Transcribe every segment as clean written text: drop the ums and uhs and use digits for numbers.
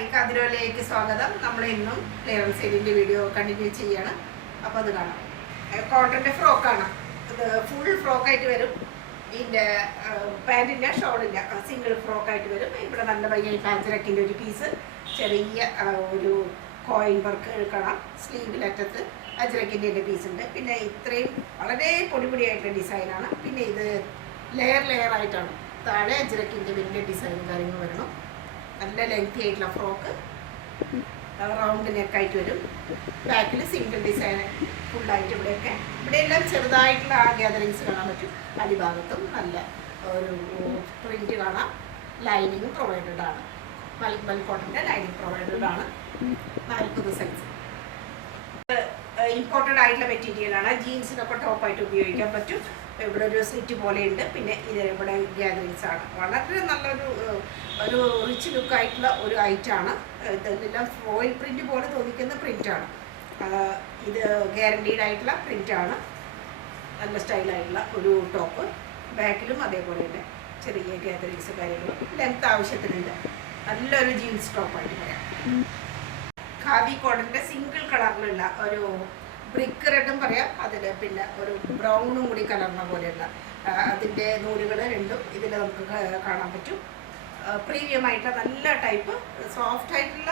Hi, കതിരോലേക്ക് സ്വാഗതം. നമ്മൾ ഇന്നും ലെയർ സെയിലിൻ്റെ വീഡിയോ കണ്ടിന്യൂ ചെയ്യാണ്. അപ്പോൾ അത് കാണാം. കോട്ടൻ്റെ ഫ്രോക്കാണ്. ഇത് ഫുൾ ഫ്രോക്കായിട്ട് വരും. ഇതിൻ്റെ പാൻറ്റില്ല, ഷോളില്ല, സിംഗിൾ ഫ്രോക്കായിട്ട് വരും. ഇവിടെ നല്ല ഭംഗിയായിട്ട് അജരക്കിൻ്റെ ഒരു പീസ്, ചെറിയ ഒരു കോയിൻ വർക്ക് കാണാം. സ്ലീവിലറ്റത്ത് അജരക്കിൻ്റെ പീസ് ഉണ്ട്. പിന്നെ ഇത്രയും വളരെ പൊടിപൊടിയായിട്ടുള്ള ഡിസൈനാണ്. പിന്നെ ഇത് ലെയർ ആയിട്ടാണ്. താഴെ അജരക്കിൻ്റെ വലിയ ഡിസൈനും കാര്യങ്ങൾ വരണം. നല്ല ലെങ്തി ആയിട്ടുള്ള ഫ്രോക്ക്, റൗണ്ട് നെക്കായിട്ട് വരും. ബാക്കിൽ സിംഗിൾ ഡിസൈൻ ഫുള്ളായിട്ട് ഇവിടെ എല്ലാം ചെറുതായിട്ടുള്ള ഗ്യാതറിങ്സ് കാണാൻ പറ്റും. അടിഭാഗത്തും നല്ല ഒരു പ്രിൻറ്റ് കാണാം. ലൈനിങ് പ്രൊവൈഡഡ് ആണ്. മൽ കോട്ടൻ്റെ ലൈനിങ് പ്രൊവൈഡഡ് ആണ്. 40 സൈസ്. ഇമ്പോർട്ടഡ് ആയിട്ടുള്ള മെറ്റീരിയലാണ്. ജീൻസിനൊക്കെ ടോപ്പായിട്ട് ഉപയോഗിക്കാൻ പറ്റും. ഇവിടെ ഒരു സ്ലിറ്റ് പോലെയുണ്ട്. പിന്നെ ഇത് ഇവിടെ ഗ്യാതറിങ്സ് ആണ്. വളരെ ഒരു റിച്ച് ലുക്കായിട്ടുള്ള ഒരു ഐറ്റമാണ്. ഇതെല്ലാം ഫോയിൽ പ്രിൻറ്റ് പോലെ തോന്നിക്കുന്ന പ്രിൻ്റാണ്. ഇത് ഗ്യാരണ്ടീഡ് ആയിട്ടുള്ള പ്രിൻ്റാണ്. നല്ല സ്റ്റൈലായിട്ടുള്ള ഒരു ടോപ്പ്. ബാക്കിലും അതേപോലെ തന്നെ ചെറിയ ഗ്യാതറിങ്സ് കാര്യങ്ങളും ലെങ്ത് ആവശ്യത്തിനുണ്ട്. നല്ലൊരു ജീൻസ് ടോപ്പായിട്ട് പറയാം. ഖാദി കോട്ടൻ്റെ സിംഗിൾ കളറിലുള്ള ഒരു ബ്രിക്ക് റെഡും പറയാം. അതിൽ പിന്നെ ഒരു ബ്രൗണും കൂടി കലർന്ന പോലെയുള്ള അതിൻ്റെ നൂലുകൾ രണ്ടും ഇതിൽ നമുക്ക് കാണാൻ പറ്റും. പ്രീമിയം ആയിട്ടുള്ള നല്ല ടൈപ്പ് സോഫ്റ്റ് ആയിട്ടുള്ള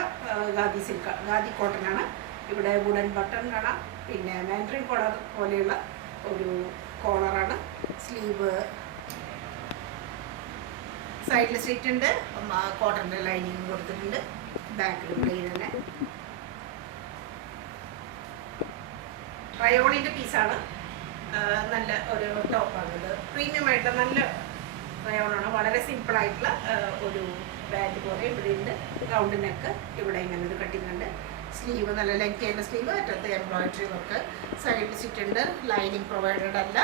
ഖാദി കോട്ടനാണ്. ഇവിടെ വുഡൻ ബട്ടൺ കാണാം. പിന്നെ മാൻഡ്രിൻ കോളർ പോലെയുള്ള ഒരു കോളറാണ്. സ്ലീവ് സൈഡിൽ സ്ലിറ്റ് ഉണ്ട്. കോട്ടൻ്റെ ലൈനിങ് കൊടുത്തിട്ടുണ്ട്. ബാക്കിൽ പ്ലെയിൻ തന്നെ. റയോണിൻ്റെ പീസാണ്. നല്ല ഒരു ടോപ്പാണിത്. പ്രീമിയം ആയിട്ടുള്ള നല്ല റയോണാണ്. വളരെ സിമ്പിളായിട്ടുള്ള ഒരു ബാൻഡ് പോലെ ഇവിടെ ഉണ്ട്. റൗണ്ട് നെക്ക്, ഇവിടെ ഇങ്ങനെ ഒരു കട്ടിങ് ഉണ്ട്. സ്ലീവ് നല്ല ലെങ്ത് ആയിട്ടുള്ള സ്ലീവ്, അറ്റത്ത് എംബ്രോയിഡറി വർക്ക്, സൈഡിൽ സിറ്റുണ്ട്. ലൈനിങ് പ്രൊവൈഡഡ് അല്ല.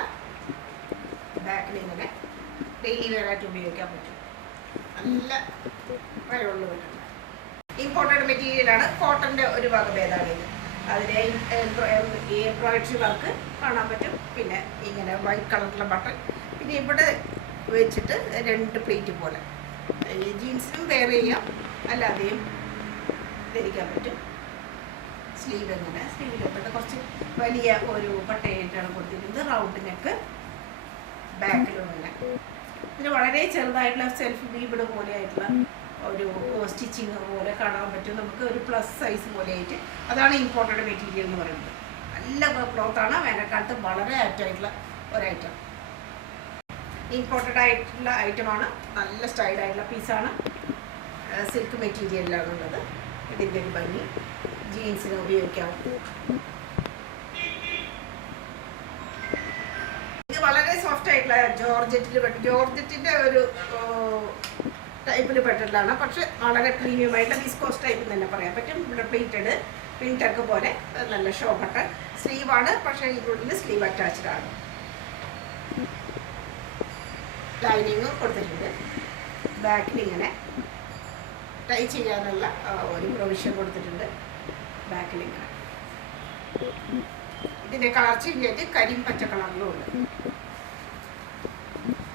ബാക്കിൽ ഇങ്ങനെ ഡെയിലി വെയർ ആയിട്ട് ഉപയോഗിക്കാൻ പറ്റും. നല്ല റയോണിൽ വരുന്നത് ഇമ്പോർട്ടഡ് മെറ്റീരിയലാണ്. കോട്ടൻ്റെ ഒരു വകഭേദമാണ് ഇത്. അതിലെ എംബ്രോയിഡറി വർക്ക് കാണാൻ പറ്റും. പിന്നെ ഇങ്ങനെ വൈറ്റ് കളറിലുള്ള ബട്ടൺ. പിന്നെ ഇവിടെ വെച്ചിട്ട് 2 പ്ലേറ്റ് പോലെ ജീൻസിനും വെയർ ചെയ്യാം, അല്ലാതെയും ധരിക്കാൻ പറ്റും. സ്ലീവ് എങ്ങനെ സ്ലീവിലെപ്പോഴത്തെ കുറച്ച് വലിയ ഒരു പട്ടയായിട്ടാണ് കൊടുത്തിരിക്കുന്നത്. റൗണ്ട് നെക്ക്, ബാക്കിലും ഇങ്ങനെ. പിന്നെ വളരെ ചെറുതായിട്ടുള്ള സെൽഫ് ബീബിഡ് പോലെ ആയിട്ടുള്ള ഒരു സ്റ്റിച്ചിങ് പോലെ കാണാൻ പറ്റും. നമുക്ക് ഒരു പ്ലസ് സൈസ് പോലെ ആയിട്ട്. അതാണ് ഇമ്പോർട്ടഡ് മെറ്റീരിയൽ എന്ന് പറയുന്നത്. നല്ല ക്ലോത്താണ്. വേനൽക്കാലത്ത് വളരെ ആപ്റ്റായിട്ടുള്ള ഒരു ഐറ്റം. ഇമ്പോർട്ടഡ് ആയിട്ടുള്ള ഐറ്റമാണ്. നല്ല സ്റ്റൈലായിട്ടുള്ള പീസാണ്. സിൽക്ക് മെറ്റീരിയലിലാണ് ഉള്ളത്. ഇതിൻ്റെ ഒരു ഭംഗി ജീൻസിന് ഉപയോഗിക്കാം. ഇത് വളരെ സോഫ്റ്റ് ആയിട്ടുള്ള ജോർജറ്റിൻ്റെ ഒരു ടൈപ്പിൽ പെട്ടതാണ്. പക്ഷെ വളരെ പ്രീമിയം ആയിട്ടുള്ള വിസ്കോസ് ടൈപ്പ് തന്നെ പറയാൻ പറ്റും. ഇവിടെ പ്ലേറ്റഡ് പിൻടക്ക് പോലെ നല്ല ഷോ ബട്ടൺ സ്ലീവാണ്. പക്ഷേ ഇതിനുള്ളിൽ സ്ലീവ് അറ്റാച്ച്ഡ് ആണ്. ലൈനിങ് കൊടുത്തിട്ടുണ്ട്. ബാക്കിൽ ഇങ്ങനെ ടൈ ചെയ്യാനുള്ള ഒരു പ്രൊവിഷൻ കൊടുത്തിട്ടുണ്ട്. ബാക്കിൽ ഇങ്ങനെ ഇതിൻ്റെ കളർ ചേഞ്ച് ആയിട്ട് കരിം പച്ച കളറിലും ഉണ്ട്.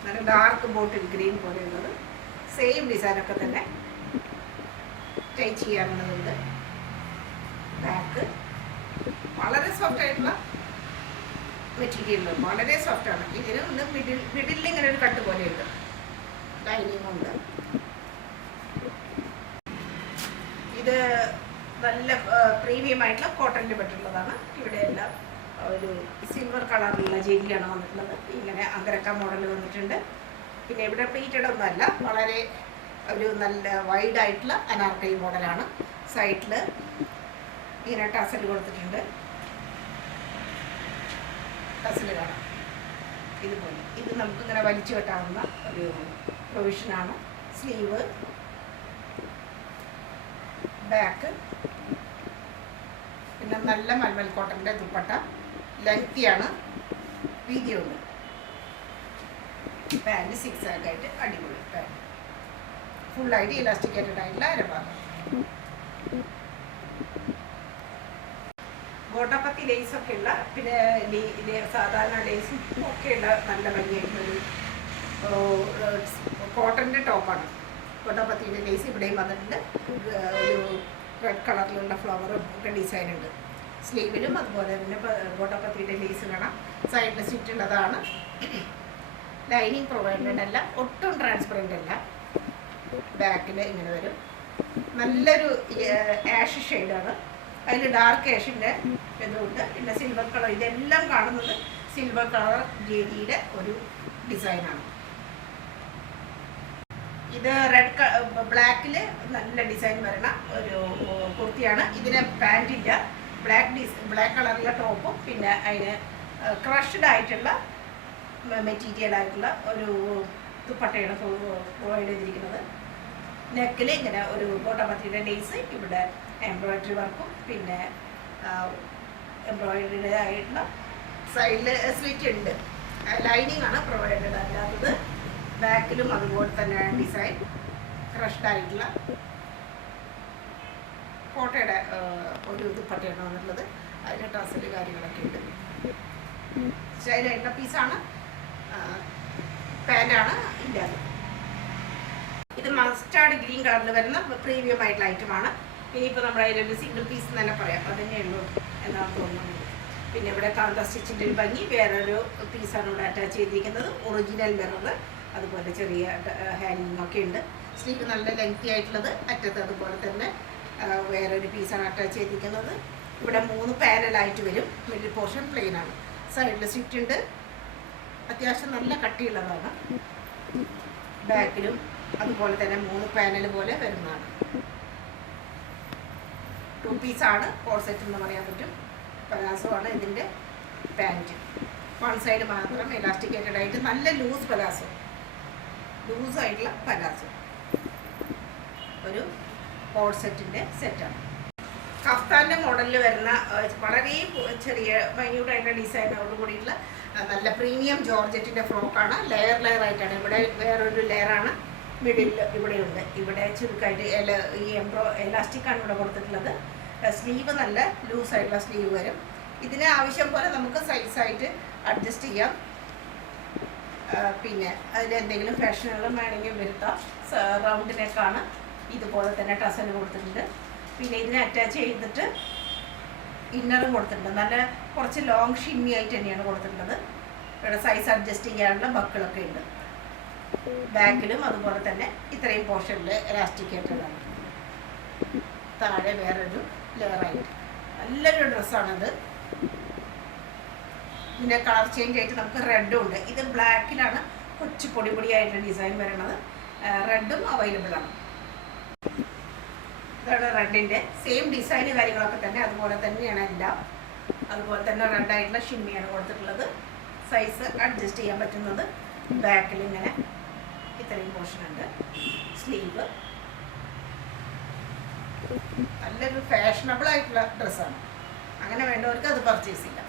നല്ല ഡാർക്ക് ബോട്ടിൽ ഗ്രീൻ പോലെയുള്ളത്. സെയിം ഡിസൈനൊക്കെ തന്നെ ടൈ ചെയ്യാനുള്ളതുണ്ട്. ബാക്ക് വളരെ സോഫ്റ്റ് ആയിട്ടുള്ള മെറ്റീരിയലാണ്. വളരെ സോഫ്റ്റാണ്. ഇതിന് ഒന്ന് മിഡിൽ ഇങ്ങനെ ഒരു കട്ട് പോലെയുണ്ട്. ലൈനിങ് ഉണ്ട്. ഇത് നല്ല പ്രീമിയം ആയിട്ടുള്ള കോട്ടണിൽ പെട്ടുള്ളതാണ്. ഇവിടെ എല്ലാം ഒരു സിൽവർ കളറിലുള്ള ജെല്ലിയാണ് വന്നിട്ടുള്ളത്. ഇങ്ങനെ അങ്കരക്ക മോഡൽ വന്നിട്ടുണ്ട്. പിന്നെ ഇവിടെ പ്ലേറ്റഡ് ഒന്നുമല്ല, വളരെ ഒരു നല്ല വൈഡായിട്ടുള്ള അനാർക്കലി മോഡലാണ്. സൈഡിൽ ഇങ്ങനെ ടസൽ കൊടുത്തിട്ടുണ്ട്. ടസൽ കാണാം ഇതുപോലെ. ഇത് നമുക്കിങ്ങനെ വലിച്ചു കെട്ടാവുന്ന ഒരു പ്രൊവിഷനാണ്. സ്ലീവ്, ബാക്ക്, പിന്നെ നല്ല മൽമൽ കോട്ടൻ്റെ ദുപ്പട്ട. ലെങ്തിയാണ്, വീതിയുണ്ട്. പാൻറ് 6 ആയിട്ട് അടിപൊളി പാൻറ്. ഫുള്ളായിട്ട് ഇലാസ്റ്റിക്കേറ്റഡ് ആയിട്ടുള്ള അരഭാഗം. ഗോട്ടപ്പത്തി ലേസൊക്കെ ഉള്ള, പിന്നെ സാധാരണ ലേസും ഒക്കെയുള്ള നല്ല ഭംഗിയായിട്ടുള്ളൊരു കോട്ടൻ്റെ ടോപ്പാണ്. ഗോട്ടപ്പത്തിൻ്റെ ലേസ് ഇവിടെയും വന്നിട്ടുണ്ട്. ഒരു റെഡ് കളറിലുള്ള ഫ്ലവറും ഒക്കെ ഡിസൈൻ ഉണ്ട്. സ്ലീവിലും അതുപോലെ തന്നെ ഗോട്ടാപ്പത്തിയുടെ ലേസ് കാണാം. സൈഡിൽ സ്റ്റിച്ച് ഉള്ളതാണ്. ലൈനിങ് പ്രൊവൈഡഡ് അല്ല, ഒട്ടും ട്രാൻസ്പെറൻ്റ് അല്ല. ബാക്കിൽ ഇങ്ങനെ വരും. നല്ലൊരു ആഷ് ഷെയ്ഡാണ്. അതിൽ ഡാർക്ക് ആഷിൻ്റെ ഇതുകൊണ്ട് പിന്നെ സിൽവർ കളർ. ഇതെല്ലാം കാണുന്നത് സിൽവർ കളർ ജെരിയുടെ ഒരു ഡിസൈനാണ്. ഇത് ബ്ലാക്കിൽ നല്ല ഡിസൈൻ വരുന്ന ഒരു കുർത്തിയാണ്. ഇതിന് പാൻറ് ഇല്ല. ബ്ലാക്ക് കളറിലെ ടോപ്പും പിന്നെ അതിന് ക്രഷ്ഡ് ആയിട്ടുള്ള മെറ്റീരിയൽ ആയിട്ടുള്ള ഒരു ദുപ്പട്ടയാണ് പ്രൊവൈഡ് ചെയ്തിരിക്കുന്നത്. നെക്കിൽ ഇങ്ങനെ ഒരു ഗോട്ടാപ്പത്തിയുടെ ലേസ്, ഇവിടെ എംബ്രോയിഡറി വർക്കും പിന്നെ എംബ്രോയിഡറി ആയിട്ടുള്ള സൈഡിൽ സ്ലിറ്റ് ഉണ്ട്. ലൈനിങ് ആണ് പ്രൊവൈഡഡ് അല്ലാത്തത്. ബാക്കിലും അതുപോലെ തന്നെ ഡിസൈൻ ക്രഷ്ഡ് ആയിട്ടുള്ള കോട്ടയുടെ ഒരു ദുപ്പട്ടയാണ് വന്നിട്ടുള്ളത്. അതിൻ്റെ ടസൽ കാര്യങ്ങളൊക്കെ ഉണ്ട്. സ്റ്റൈലായിട്ടുള്ള പീസാണ്. പാൻ്റാണ് ഇല്ലാതെ. ഇത് മസ്റ്റാർഡ് ഗ്രീൻ കളറിൽ വരുന്ന പ്രീമിയം ആയിട്ടുള്ള ഐറ്റമാണ്. ഇനിയിപ്പോൾ നമ്മുടെ അതിലൊരു സിംഗിൾ പീസ് തന്നെ പറയാം, അതന്നെ ഉള്ളൂ എന്നാണ് തോന്നുന്നത്. പിന്നെ ഇവിടെ കാന്ത സ്റ്റിച്ചിൻ്റെ ഒരു ഭംഗി. വേറൊരു പീസാണ് ഇവിടെ അറ്റാച്ച് ചെയ്തിരിക്കുന്നത്. ഒറിജിനൽ മിറർ, അതുപോലെ ചെറിയ ഹാങ്ങിങ് ഒക്കെ ഉണ്ട്. സ്ലീവ് നല്ല ലെങ്തി ആയിട്ടുള്ളത്. അറ്റത്ത് അതുപോലെ തന്നെ വേറൊരു പീസാണ് അറ്റാച്ച് ചെയ്തിരിക്കുന്നത്. ഇവിടെ 3 പാനലായിട്ട് വരും. മിഡിൽ പോർഷൻ പ്ലെയിൻ ആണ്. സൈഡിൽ സ്റ്റിച്ച് ഉണ്ട്. അത്യാവശ്യം നല്ല കട്ടിയുള്ളതാണ്. ബാക്കിലും അതുപോലെ തന്നെ 3 പാനൽ പോലെ വരുന്നതാണ്. 2 പീസാണ്. കോർസെറ്റ് എന്ന് പറയാൻ പറ്റും. പലാസോ ആണ് ഇതിൻ്റെ പാൻറ്റ്. വൺ സൈഡ് മാത്രം ഇലാസ്റ്റിക്കേറ്റഡ് ആയിട്ട് നല്ല ലൂസ് പലാസോ, ലൂസായിട്ടുള്ള പലാസോ ഒരു കോർസെറ്റിൻ്റെ സെറ്റാണ്. കഫ്താൻ്റെ മോഡലിൽ വരുന്ന വളരെ ചെറിയ മൈന്യൂട്ടായിട്ടുള്ള ഡിസൈനോട് കൂടിയിട്ടുള്ള നല്ല പ്രീമിയം ജോർജറ്റിൻ്റെ ഫ്രോക്കാണ്. ലെയർ ആയിട്ടാണ്. ഇവിടെ വേറൊരു ലെയറാണ് മിഡിൽ ഇവിടെയുണ്ട്. ഇവിടെ ചുരുക്കമായിട്ട് ഈ എലാസ്റ്റിക്കാണ് ഇവിടെ കൊടുത്തിട്ടുള്ളത്. സ്ലീവ് നല്ല ലൂസായിട്ടുള്ള സ്ലീവ് വരും. ഇതിന് ആവശ്യം പോലെ നമുക്ക് സൈസായിട്ട് അഡ്ജസ്റ്റ് ചെയ്യാം. പിന്നെ അതിൽ എന്തെങ്കിലും ഫാഷനുകളും വേണമെങ്കിൽ വരുത്താം. റൗണ്ട് നെക്കാണ്. ഇതുപോലെ തന്നെ ടസൽ കൊടുത്തിട്ടുണ്ട്. പിന്നെ ഇതിനെ അറ്റാച്ച് ചെയ്തിട്ട് ഇന്നറും കൊടുത്തിട്ടുണ്ട്. നല്ല കുറച്ച് ലോങ് ഷിമ്മി ആയിട്ട് തന്നെയാണ് കൊടുത്തിട്ടുള്ളത്. ഇവിടെ സൈസ് അഡ്ജസ്റ്റ് ചെയ്യാനുള്ള ബക്കിളൊക്കെ ഉണ്ട്. ബാക്കിലും അതുപോലെ തന്നെ ഇത്രയും പോർഷനിൽ എലാസ്റ്റിക്കേറ്റഡാണ്. താഴെ വേറൊരു ലെയറായിട്ട് നല്ലൊരു ഡ്രസ്സാണത്. പിന്നെ കളർ ചേഞ്ച് ആയിട്ട് നമുക്ക് റെഡും ഉണ്ട്. ഇത് ബ്ലാക്കിലാണ് കൊച്ചു പൊടിയായിട്ടുള്ള ഡിസൈൻ വരുന്നത്. റെഡും അവൈലബിൾ ആണ്. ഇതാണ് റെഡിൻ്റെ സെയിം ഡിസൈന് കാര്യങ്ങളൊക്കെ തന്നെ അതുപോലെ തന്നെയാണ് എല്ലാം. അതുപോലെ തന്നെ റെഡായിട്ടുള്ള ഷിമ്മിയാണ് കൊടുത്തിട്ടുള്ളത്. സൈസ് അഡ്ജസ്റ്റ് ചെയ്യാൻ പറ്റുന്നത്. ബാക്കിൽ ഇങ്ങനെ ഇത്രയും പോർഷൻ ഉണ്ട്. സ്ലീവ് നല്ലൊരു ഫാഷനബിൾ ആയിട്ടുള്ള ഡ്രസ്സാണ്. അങ്ങനെ വേണ്ടവർക്ക് അത് പർച്ചേസ് ചെയ്യാം.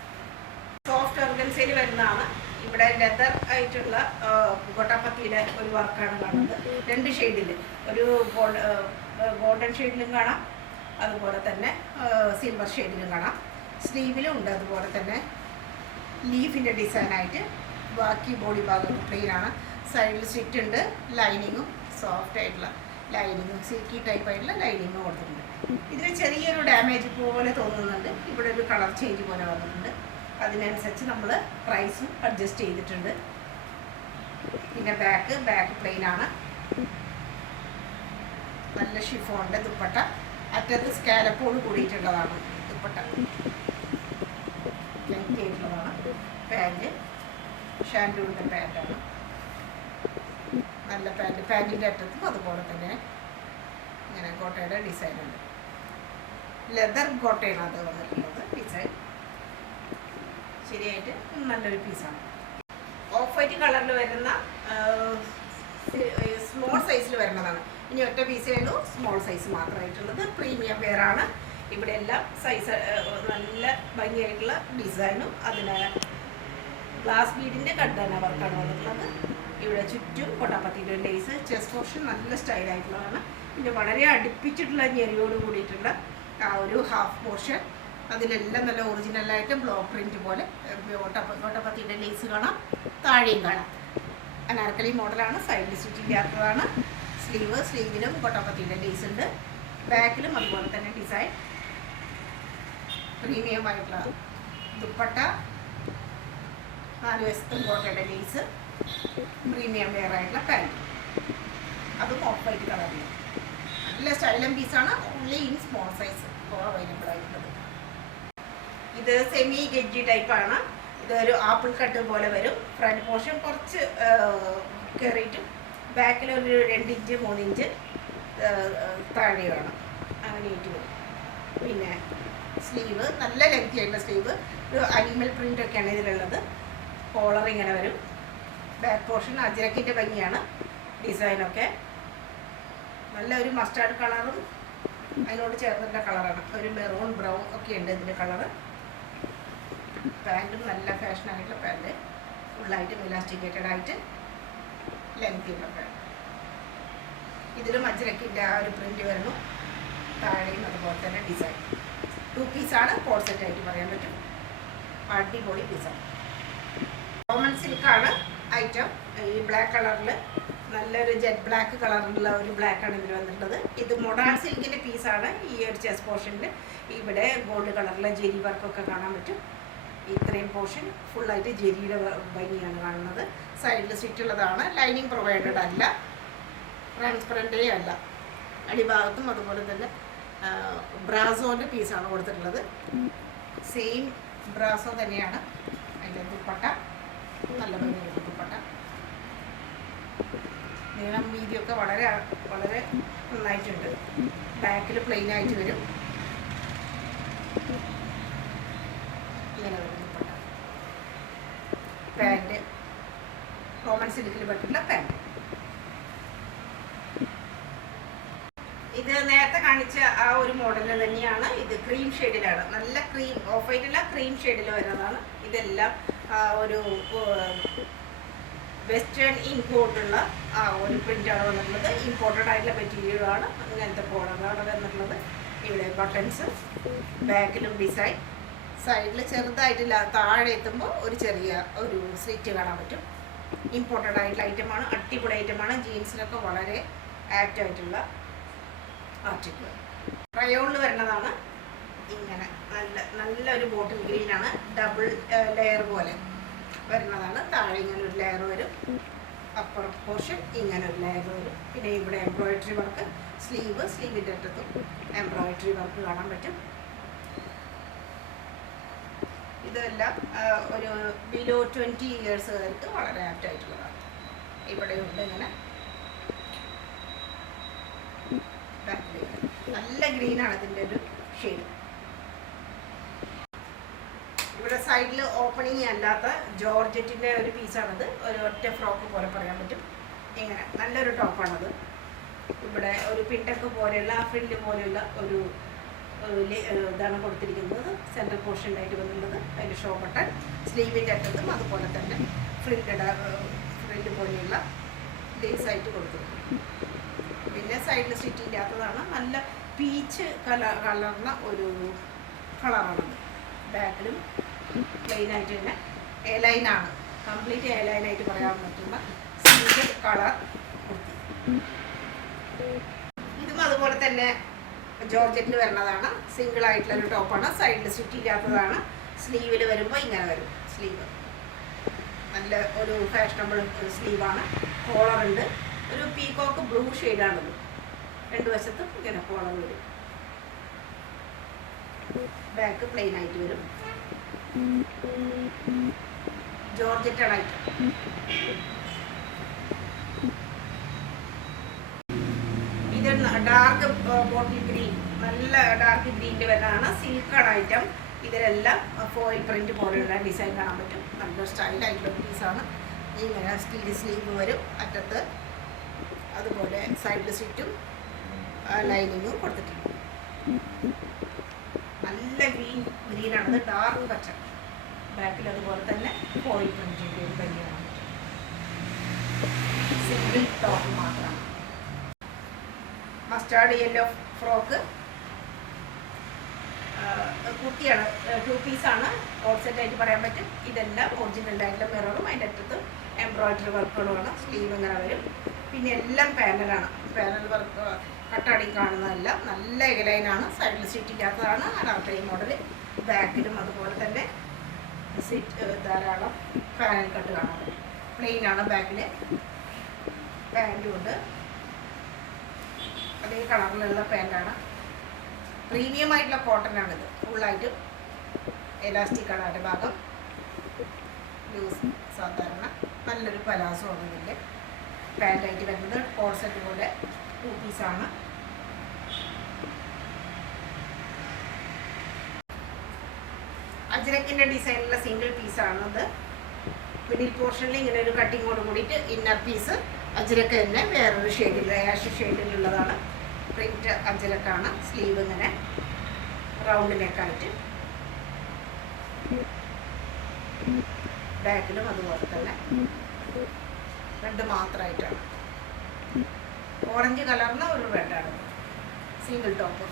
സോഫ്റ്റ് ഓർഗൻസയിൽ വരുന്നതാണ്. ഇവിടെ ലെതർ ആയിട്ടുള്ള ഗോട്ടാപ്പത്തിയുടെ ഒരു വർക്കാണ് കാണുന്നത്. 2 ഷെയ്ഡിൽ, ഒരു ഗോൾഡൻ ഷെയ്ഡിലും കാണാം, അതുപോലെ തന്നെ സിൽവർ ഷെയ്ഡിലും കാണാം. സ്ലീവിലും ഉണ്ട് അതുപോലെ തന്നെ ലീഫിൻ്റെ ഡിസൈനായിട്ട്. ബാക്കി ബോഡി ഭാഗം പ്ലെയിനാണ്. സൈഡിൽ സ്റ്റിച്ച് ഉണ്ട്. ലൈനിങ്ങും സോഫ്റ്റ് ആയിട്ടുള്ള ലൈനിങ്ങും സിൽക്കി ടൈപ്പ് ആയിട്ടുള്ള ലൈനിങ്ങും കൊടുത്തിട്ടുണ്ട്. ഇതിന് ചെറിയൊരു ഡാമേജ് പോലെ തോന്നുന്നുണ്ട്. ഇവിടെ ഒരു കളർ ചേഞ്ച് പോലെ വന്നിട്ടുണ്ട്. അതിനനുസരിച്ച് നമ്മൾ പ്രൈസും അഡ്ജസ്റ്റ് ചെയ്തിട്ടുണ്ട്. പിന്നെ ബാക്ക് പ്ലെയിനാണ്. നല്ല ഷിഫോണിൻ്റെ ദുപ്പട്ട. അറ്റത്ത് സ്കാലപ്പോട് കൂടിയിട്ടുള്ളതാണ് ദുപ്പട്ട. ലെങ്തി ആയിട്ടുള്ളതാണ്. പാൻറ്റ് ഷാൻഡൂളിൻ്റെ പാൻറ്റാണ്. നല്ല പാൻറ്റ്. പാൻറ്റിൻ്റെ അറ്റത്തും അതുപോലെ തന്നെ ഇങ്ങനെ കോട്ടയുടെ ഡിസൈനുണ്ട്. ലെതർ കോട്ടയാണ് അത് വന്നിട്ടുള്ളത് ഡിസൈൻ. ശരിയായിട്ട് നല്ലൊരു പീസാണ്. ഓഫ് വൈറ്റ് കളറിൽ വരുന്ന സ്മോൾ സൈസിൽ വരുന്നതാണ്. ഇനി ഒറ്റ പീസേ ഉള്ളൂ, സ്മോൾ സൈസ് മാത്രമായിട്ടുള്ളത്. പ്രീമിയം വെയറാണ്. ഇവിടെ എല്ലാം സൈസ് നല്ല ഭംഗിയായിട്ടുള്ള ഡിസൈനും അതിന് ഗ്ലാസ് ബീഡിൻ്റെ കട്ടന വർക്കാണ് വന്നിട്ടുള്ളത്. ഇവിടെ ചുറ്റും കൊട്ടാപ്പത്തിൻ്റെ ലേസ്. ചെസ്റ്റ് പോർഷൻ നല്ല സ്റ്റൈലായിട്ടുള്ളതാണ്. പിന്നെ വളരെ അടുപ്പിച്ചിട്ടുള്ള ഞെരിയോട് കൂടിയിട്ടുള്ള ആ ഒരു ഹാഫ് പോർഷൻ. അതിലെല്ലാം നല്ല ഒറിജിനലായിട്ട് ബ്ലോക്ക് പ്രിൻറ്റ് പോലെ കൊട്ടാപ്പത്തിൻ്റെ ലേസ് കാണാം. താഴെയും കാണാം. അനാർക്കലി മോഡലാണ്. സൈഡിൽ സ്റ്റിച്ച് ഇല്ലാത്തതാണ്. സ്ലീവിലും കൊട്ടാപ്പത്തിൻ്റെ ലേസ് ഉണ്ട്. ബാക്കിലും അതുപോലെ തന്നെ ഡിസൈൻ. പ്രീമിയം ആയിട്ടുള്ള ദുപ്പട്ട, 4 വശത്തും കോട്ടയുടെ ലേസ്, പ്രീമിയം വെയർ ആയിട്ടുള്ള പാൻറ്, അതും ഓഫ് വൈറ്റ് കളറിൽ. നല്ല സ്റ്റൈലൻ പീസാണ്. ഓൺലി ഇൻ സ്മോൾ സൈസ് ഇപ്പോൾ അവൈലബിൾ ആയിട്ടുള്ളത്. ഇത് സെമി ഗെഡ്ജി ടൈപ്പാണ്. ഇതൊരു ആപ്പിൾ കട്ട് പോലെ വരും. ഫ്രണ്ട് പോർഷൻ കുറച്ച് കയറിയിട്ടും ബാക്കിലൊരു 2 ഇഞ്ച് 3 ഇഞ്ച് താഴെ വേണം, അങ്ങനെയായിട്ട് വരും. പിന്നെ സ്ലീവ് നല്ല ലെങ്തി ആയിട്ടുള്ള സ്ലീവ്, ഒരു അനിമൽ പ്രിൻ്റ് ഒക്കെയാണ് ഇതിലുള്ളത്. കോളർ ഇങ്ങനെ വരും. ബാക്ക് പോർഷൻ അജ്രക്കിൻ്റെ ഭംഗിയാണ് ഡിസൈനൊക്കെ. നല്ല ഒരു മസ്റ്റാർഡ് കളറും അതിനോട് ചേർന്നിട്ടുള്ള കളറാണ്. ഒരു മെറൂൺ ബ്രൗൺ ഒക്കെ ഉണ്ട് ഇതിൻ്റെ കളറ്. പാൻറ്റും നല്ല ഫാഷനായിട്ടുള്ള പാൻറ്റ്, ഫുള്ളായിട്ടും ഇലാസ്റ്റിക്കേറ്റഡ് ആയിട്ട് ലെങ്തിയുള്ള പാൻറ്റ്. ഇതിലും അജ്രക്കിൻ്റെ ആ ഒരു പ്രിൻ്റ് വരുന്നു. താഴെയും അതുപോലെ തന്നെ ഡിസൈൻ. 2 പീസാണ്, കോഡ് സെറ്റ് ആയിട്ട് പറയാൻ പറ്റും. അടിപൊളി പീസാണ്. കോമൺ സിൽക്കാണ് ഐറ്റം. ഈ ബ്ലാക്ക് കളറിൽ നല്ലൊരു ജെറ്റ് ബ്ലാക്ക് കളറിലുള്ള ഒരു ബ്ലാക്കാണ് ഇതിൽ വന്നിട്ടുള്ളത്. ഇത് മൊഡാൾ സിൽക്കിൻ്റെ പീസാണ്. ഈ ഒരു ചെസ്റ്റ് പോർഷനിൽ ഇവിടെ ഗോൾഡ് കളറിലെ ജെരി വർക്കൊക്കെ കാണാൻ പറ്റും. ഇത്രയും പോർഷൻ ഫുള്ളായിട്ട് ജെരിയുടെ ഭംഗിയാണ് കാണുന്നത്. സൈഡിൽ സ്റ്റിച്ചുള്ളതാണ്. ലൈനിങ് പ്രൊവൈഡഡ് അല്ല, ട്രാൻസ്പെറൻറ്റേ അല്ല. അടിഭാഗത്തും അതുപോലെ തന്നെ ബ്രാസോൻ്റെ പീസാണ് കൊടുത്തിട്ടുള്ളത്. സെയിം ബ്രാസോ തന്നെയാണ്. അതിൻ്റെ ദുപ്പട്ട നല്ല ഭംഗിയുള്ള ദുപ്പട്ട. നീളം വീതിയൊക്കെ വളരെ വളരെ നന്നായിട്ടുണ്ട്. ബാക്കിൽ പ്ലെയിൻ ആയിട്ട് വരും. ഇങ്ങനെ വരും ദുപ്പട്ട. പാൻറ്റ് കോമൺ സിൽക്കിൽ പറ്റുന്ന പാൻറ്റ്. ഇത് നേരത്തെ കാണിച്ച ആ ഒരു മോഡൽ തന്നെയാണ്. ഇത് ക്രീം ഷെയ്ഡിലാണ്. നല്ല ക്രീം, ഓഫ് വൈറ്റല്ല, ക്രീം ഷെയ്ഡിൽ വരുന്നതാണ്. ഇതെല്ലാം ഒരു വെസ്റ്റേൺ ഇമ്പോർട്ടുള്ള ആ ഒരു പ്രിൻ്റാണ് വന്നിട്ടുള്ളത്. ഇമ്പോർട്ടഡ് ആയിട്ടുള്ള മെറ്റീരിയലാണ്. അങ്ങനത്തെ കോളറാണ് വന്നിട്ടുള്ളത്. ഇവിടെ ബട്ടൺസ്, ബാക്കിലും ഡിസൈൻ, സൈഡിൽ ചെറുതായിട്ടില്ല, താഴെ എത്തുമ്പോൾ ഒരു ചെറിയ ഒരു സ്ലിറ്റ് കാണാൻ പറ്റും. ഇമ്പോർട്ടഡ് ആയിട്ടുള്ള ഐറ്റമാണ്. അടിപൊളി ഐറ്റമാണ്. ജീൻസിനൊക്കെ വളരെ ആപ്റ്റ് ആയിട്ടുള്ള ആർട്ടിക്കിൾ. റയോണിൽ വരുന്നതാണ്. ഇങ്ങനെ നല്ലൊരു ബോട്ടിൽ ഗ്രീനാണ്. ഡബിൾ ലെയർ പോലെ വരുന്നതാണ്. താഴെ ഇങ്ങനെ ഒരു ലെയർ വരും. അപ്പർ പോർഷൻ ഇങ്ങനെ ഒരു ലെയർ വരും. പിന്നെ ഇവിടെ എംബ്രോയിഡറി വർക്ക്, സ്ലീവിൻ്റെ അറ്റത്തും എംബ്രോയിഡറി വർക്ക് കാണാൻ പറ്റും. ഇതെല്ലാം ഒരു ബിലോ 20 ഇയേഴ്സുകാർക്ക് വളരെ ആപ്റ്റ് ആയിട്ടുള്ളതാണ്. ഇവിടെയുണ്ട് ഇങ്ങനെ നല്ല ഗ്രീനാണ് ഇതിൻ്റെ ഒരു ഷെയ്ഡ്. ഇവിടെ സൈഡിൽ ഓപ്പണിങ് അല്ലാത്ത ജോർജറ്റിൻ്റെ ഒരു പീസാണത്. ഒരു ഒറ്റ ഫ്രോക്ക് പോലെ പറയാൻ പറ്റും. ഇങ്ങനെ നല്ലൊരു ടോപ്പാണത്. ഇവിടെ ഒരു പിണ്ടക്ക് പോലെയുള്ള ഫ്രില്ല് പോലെയുള്ള ഒരു ഇതാണ് കൊടുത്തിരിക്കുന്നത്. സെൻട്രൽ പോർഷനായിട്ട് വന്നിട്ടുള്ളത്. അതിൻ്റെ ഷോ ബട്ടൺ, സ്ലീവിൻ്റെ അറ്റത്തും അതുപോലെ തന്നെ ഫ്രില്ല് പോലെയുള്ള ലേസായിട്ട് കൊടുത്തിട്ടുണ്ട്. പിന്നെ സൈഡിൽ സ്റ്റിച്ച് ഇല്ലാത്തതാണ്. നല്ല പീച്ച് കളർന്ന ഒരു കളറാണത്. ബാക്കിലും പ്ലെയിനായിട്ട് തന്നെ എ ലൈനാണ്. കംപ്ലീറ്റ് എ ലൈനായിട്ട് പറയാൻ പറ്റുന്ന സിംഗിൾ കളർ കുർത്തി. ഇതും അതുപോലെ തന്നെ ജോർജറ്റിൽ വരുന്നതാണ്. സിംഗിൾ ആയിട്ടുള്ള ഒരു ടോപ്പാണ്. സൈഡിൽ സ്റ്റിച്ച് ഇല്ലാത്തതാണ്. സ്ലീവിൽ വരുമ്പോൾ ഇങ്ങനെ വരും. സ്ലീവ് നല്ല ഒരു ഫാഷനബിൾ സ്ലീവാണ്. കോളറുണ്ട്. ഒരു പീകോക്ക് ബ്ലൂ ഷെയ്ഡാണത്. 2 വശത്തും ഇങ്ങനെ കോളർ വരും. ബാക്ക് പ്ലെയിൻ ആയിട്ട് വരും. ജോർജറ്റാണ് ഐറ്റം. ഇത് ഡാർക്ക് ബോട്ടിൽ ഗ്രീൻ, നല്ല ഡാർക്ക് ഗ്രീനിൽ വരുന്നതാണ്. സിൽക്കാണ് ഐറ്റം. ഇതിലെല്ലാം ഫോയിൽ പ്രിന്റ് പോലെയുള്ള ഡിസൈൻ കാണാൻ പറ്റും. നല്ല സ്റ്റൈലായിട്ടുള്ള പീസാണ്. ഇങ്ങനെ സ്ലീവ് വരും അറ്റത്ത്. അതുപോലെ സൈഡിൽ സ്റ്റിച്ചും ലൈനിങ്ങും കൊടുത്തിട്ടുണ്ട്. നല്ല ഗ്രീനാണത്. ഡാർക്ക് പച്ച. ബാക്കിൽ അതുപോലെ തന്നെ ഫോയിൽ പ്രിന്റിൻ്റെ ഒരു ഭംഗിയാണ്. സിംഗിൾ ടോപ്പ് മാത്രമാണ്. മസ്റ്റാർഡ് യെല്ലോ ഫ്രോക്ക് കുർത്തിയാണ്. 2 പീസാണ്. കോഡ് സെറ്റ് ആയിട്ട് പറയാൻ പറ്റും. ഇതെല്ലാം ഒറിജിനൽ ആയിട്ടുള്ള മിററും അതിൻ്റെ അറ്റത്ത് എംബ്രോയിഡറി വർക്കുകളുമാണ്. സ്ലീവ് ഇങ്ങനെ വരും. പിന്നെ എല്ലാം പാനലാണ്. പാനൽ വർക്ക് കട്ടടി കാണുന്നതല്ല, നല്ല എഗലൈനാണ്, സൈഡിൽ സ്റ്റിച്ചില്ലാത്തതാണ്. അനാർക്കലി മോഡൽ. ബാക്കിലും അതുപോലെ തന്നെ ധാരാളം പാനൽ കട്ട് കാണാൻ പറ്റും. പ്ലെയിൻ ആണ് ബാക്കിൽ. പാൻറ്റും ഉണ്ട്, അതേ കളറിലുള്ള പാൻറ്റാണ്. പ്രീമിയം ആയിട്ടുള്ള കോട്ടൺ ആണിത്. ഫുള്ളായിട്ട് എലാസ്റ്റിക് ആണ് അതിൻ്റെ ഭാഗം. ലൂസ് സാധാരണ നല്ലൊരു പലാസോ ആണ് ഇതിൻ്റെ പാൻറ്റായിട്ട് വരുന്നത്. കോഡ് സെറ്റ് പോലെ 2 പീസാണ്. അജ്രക്കിൻ്റെ ഡിസൈനിലുള്ള സിംഗിൾ പീസാണത്. മിഡിൽ പോർഷനിൽ ഇങ്ങനെ ഒരു കട്ടിങ്ങോട് കൂടിയിട്ട് ഇന്നർ പീസ് അജ്രക്ക് തന്നെ വേറൊരു ഷെയ്ഡിൽ, ആഷ് ഷെയ്ഡിലുള്ളതാണ്. പ്രിൻറ്റ് അജ്രക്കാണ്. സ്ലീവ് ഇങ്ങനെ റൗണ്ട് നെക്കായിട്ട്. ബാക്കിലും അതുപോലെ തന്നെ റെഡ് മാത്രമായിട്ടാണ്. ഓറഞ്ച് കളറിന് ഒരു റെഡാണ്. Single top.